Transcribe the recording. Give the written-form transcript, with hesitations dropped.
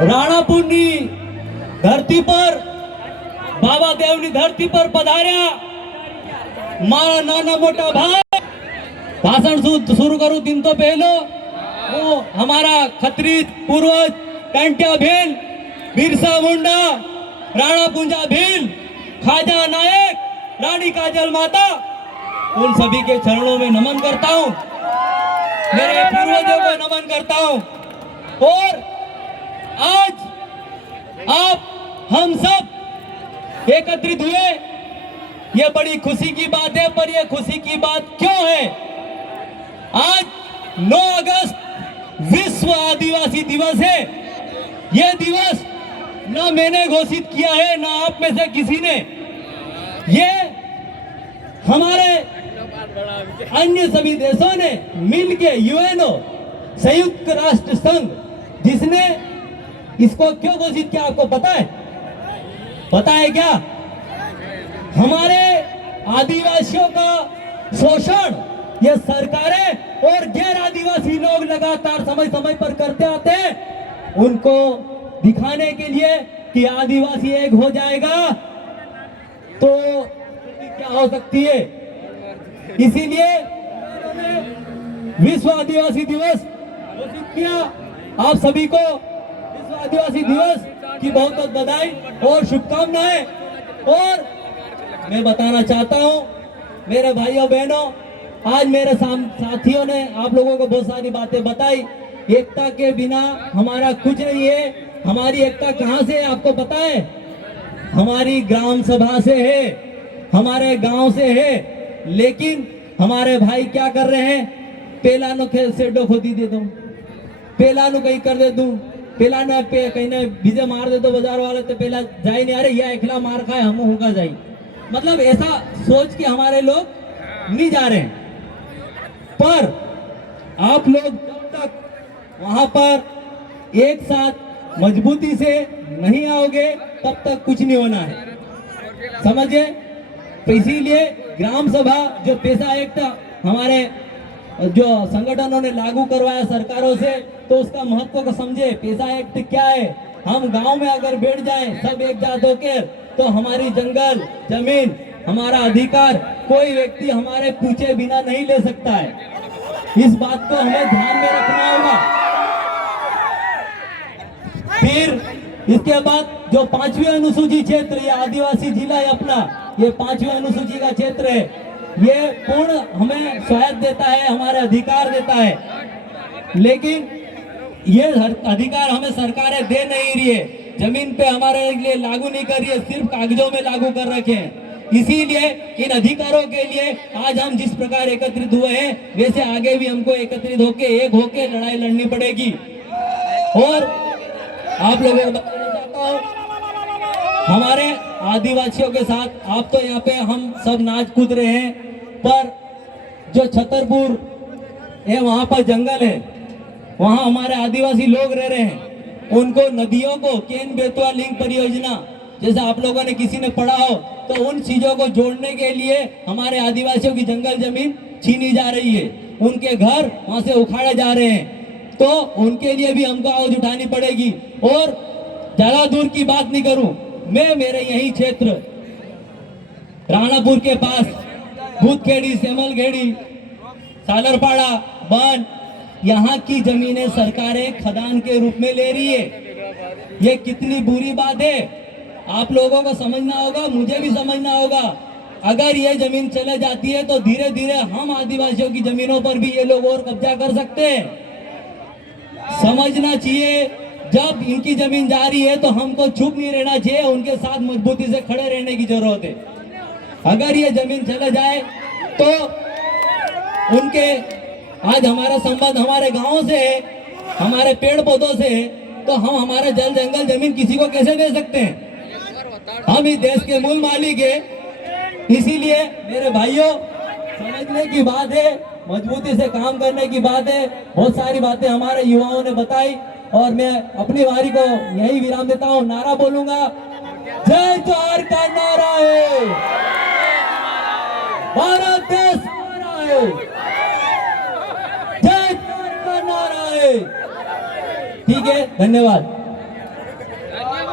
રાણાપુરની ધરતી પર બાબા દેવની ધરતી પર પધાર્યા મારા નાના મોટા ભાઈ। भाषण शुरू करूं दिन तो पहले वो हमारा खत्री पूर्वज टंट्या भील, बिरसा मुंडा, राणा पुंजा भील, खाजा नायक, रानी काजल माता, उन सभी के चरणों में नमन करता हूं, मेरे पूर्वजों को नमन करता हूं। और आज आप हम सब एकत्रित हुए, ये बड़ी खुशी की बात है। पर ये खुशी की बात क्यों है? आज 9 अगस्त विश्व आदिवासी दिवस है। ये दिवस न मैंने घोषित किया है, न आप में से किसी ने। ये हमारे अन्य सभी देशों ने मिलके, यूएनओ, संयुक्त राष्ट्र संघ, जिसने इसको क्यों घोषित किया आपको पता है? पता है क्या? हमारे आदिवासियों का शोषण ये सरकारें और गैर आदिवासी लोग लगातार समय समय पर करते आते हैं, उनको दिखाने के लिए कि आदिवासी एक हो जाएगा तो क्या हो सकती है। इसीलिए विश्व आदिवासी दिवस घोषित किया। आप सभी को विश्व आदिवासी दिवस की बहुत बहुत बधाई और शुभकामनाएं। और मैं बताना चाहता हूं मेरे भाइयों बहनों, आज मेरे साथियों ने आप लोगों को बहुत सारी बातें बताई। एकता के बिना हमारा कुछ नहीं है। हमारी एकता कहां से है आपको पता है? हमारी ग्राम सभा से है, हमारे गांव से है। लेकिन हमारे भाई क्या कर रहे हैं? पेलानो सेडो खोदी दे दो, पेलानो कहीं कर दे दूं, पेलानो पे कहीं ने बीजे मार दे दो बाजार वाले, तो पेला जाए नहीं, अरे यह एकला मार खाए हम होगा जाए। मतलब ऐसा सोच के हमारे लोग नहीं जा रहे हैं। पर आप लोग जब तक वहां पर एक साथ मजबूती से नहीं आओगे तब तक कुछ नहीं होना है, समझे? तो इसीलिए ग्राम सभा जो पेशा एक्ट हमारे जो संगठनों ने लागू करवाया सरकारों से, तो उसका महत्व को समझे। पेशा एक्ट क्या है? हम गांव में अगर बैठ जाएं सब एक जात होकर, तो हमारी जंगल जमीन हमारा अधिकार कोई व्यक्ति हमारे पूछे बिना नहीं ले सकता है। इस बात को हमें ध्यान में रखना होगा। फिर इसके बाद जो 5वीं अनुसूची क्षेत्र, ये आदिवासी जिला है अपना, ये 5वीं अनुसूची का क्षेत्र है। ये पूर्ण हमें स्वायत्त देता है, हमारे अधिकार देता है। लेकिन ये अधिकार हमें सरकारें दे नहीं रही है, जमीन पे हमारे लिए लागू नहीं कर रही है, सिर्फ कागजों में लागू कर रखे हैं। इसीलिए इन अधिकारों के लिए आज हम जिस प्रकार एकत्रित हुए हैं, वैसे आगे भी हमको एकत्रित होके एक होके लड़ाई लड़नी पड़ेगी। और आप लोगों को बताना चाहता हूँ, हमारे आदिवासियों के साथ आप तो यहाँ पे हम सब नाच कूद रहे हैं, पर जो छतरपुर है वहाँ पर जंगल है, वहाँ हमारे आदिवासी लोग रह रहे हैं। उनको नदियों को केन बेतवा लिंक परियोजना जैसे आप लोगों ने किसी ने पढ़ा हो, तो उन चीजों को जोड़ने के लिए हमारे आदिवासियों की जंगल जमीन छीनी जा रही है, उनके घर वहां से उखाड़े जा रहे हैं, तो उनके लिए भी हमको आवाज उठानी पड़ेगी। और ज्यादा दूर की बात नहीं करूं, मैं मेरे यही क्षेत्र राणापुर के पास भूतखेड़ी, सेमलखेड़ी, सालरपाड़ा, बन, यहाँ की जमीनें सरकारें खदान के रूप में ले रही है। ये कितनी बुरी बात है, आप लोगों को समझना होगा, मुझे भी समझना होगा। अगर ये जमीन चले जाती है तो धीरे धीरे हम आदिवासियों की जमीनों पर भी ये लोग और कब्जा कर सकते हैं। समझना चाहिए, जब इनकी जमीन जा रही है तो हमको चुप नहीं रहना चाहिए, उनके साथ मजबूती से खड़े रहने की जरूरत है। अगर ये जमीन चले जाए तो उनके, आज हमारा संबंध हमारे गांव से है, हमारे पेड़ पौधों से है, तो हम हमारा जल जंगल जमीन किसी को कैसे दे सकते हैं? हम इस देश के मूल मालिक है। इसीलिए मेरे भाइयों, समझने की बात है, मजबूती से काम करने की बात है। बहुत सारी बातें हमारे युवाओं ने बताई और मैं अपनी बारी को यही विराम देता हूँ। नारा बोलूंगा, जय जोहार का नारा है, भारत देश हमारा है, जय जोहार का नारा है। ठीक है, धन्यवाद।